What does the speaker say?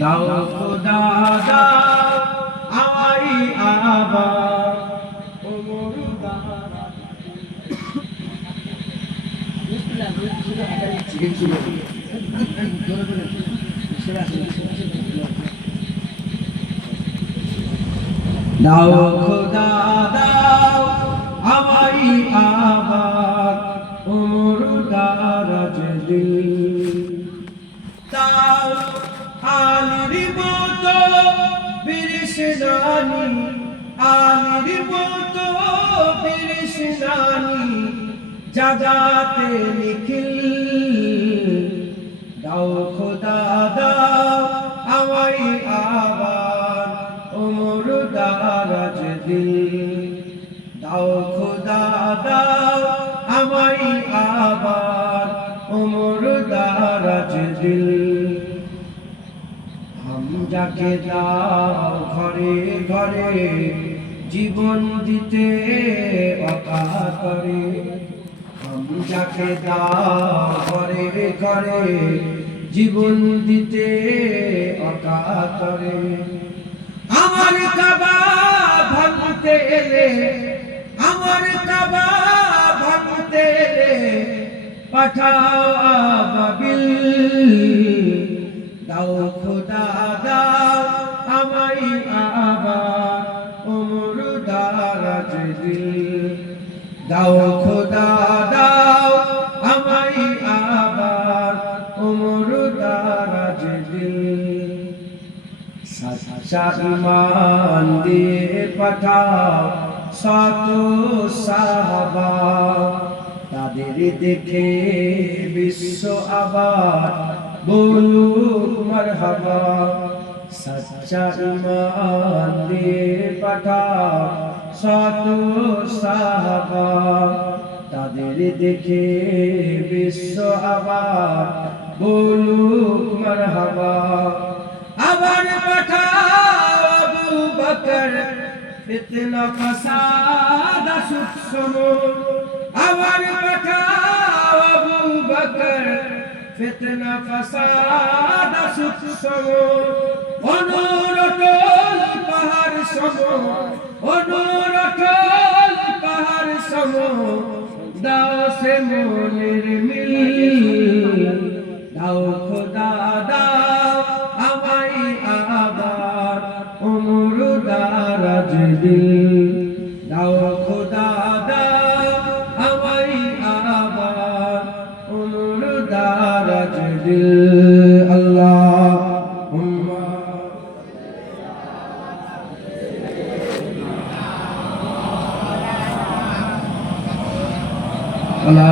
দাও খোদা দাও আমায় আবার ওমর দারা দাও খোদা দাও আমায় আবার ওমর দারাজ দিল দাও আলির মতো বিরিশনানি আলির মতো বিরিশনানি জাগাতে নিখিল দাও খোদা দাও আমায় আবার ওমর দারাজ দিল দাও খোদা দাও আমায় আবার ওমর দারাজ দিল যাকে দাও ঘরে ঘরে জীবন দিতে অকাতরে যাকে দাও ঘরে ঘরে জীবন দিতে অকাতরে আমার কাবা ভাঙতে এলে আমার কাবা ভাঙতে এলে পাঠাও আবাবিল দাও খোদা দাও আমায় আবার ওমর দারাজ দিল দাও খোদা দাও আমায় আবার ওমর দারাজ দিল সাচ্চা ঈমান দিয়ে পাঠাও শত সাহাবা তাদের দেখে বিশ্ব আবার বলুক মারহাবা সচ্চা ঈমান দিয়ে পাঠাও শত সাহাবা তাদের দেখে বিশ্ব আবার বলুক মারহাবা আবার পাঠাও আবু বকর ফিতনা ফাসাদ সুৎসম আবার পাঠাও আবু বকর ফিতনা ফাসাদ সুৎসম অনুরটল পাহাড় সম অনুরটল পাহাড় সম দাও সে মনের মিল দাও খোদা দাও আমায় আবার ওমর দারাজ দিল দাও খোদা দাও আমায় আবার ওমর দারাজ দিল আল্লাহুম্মা আলা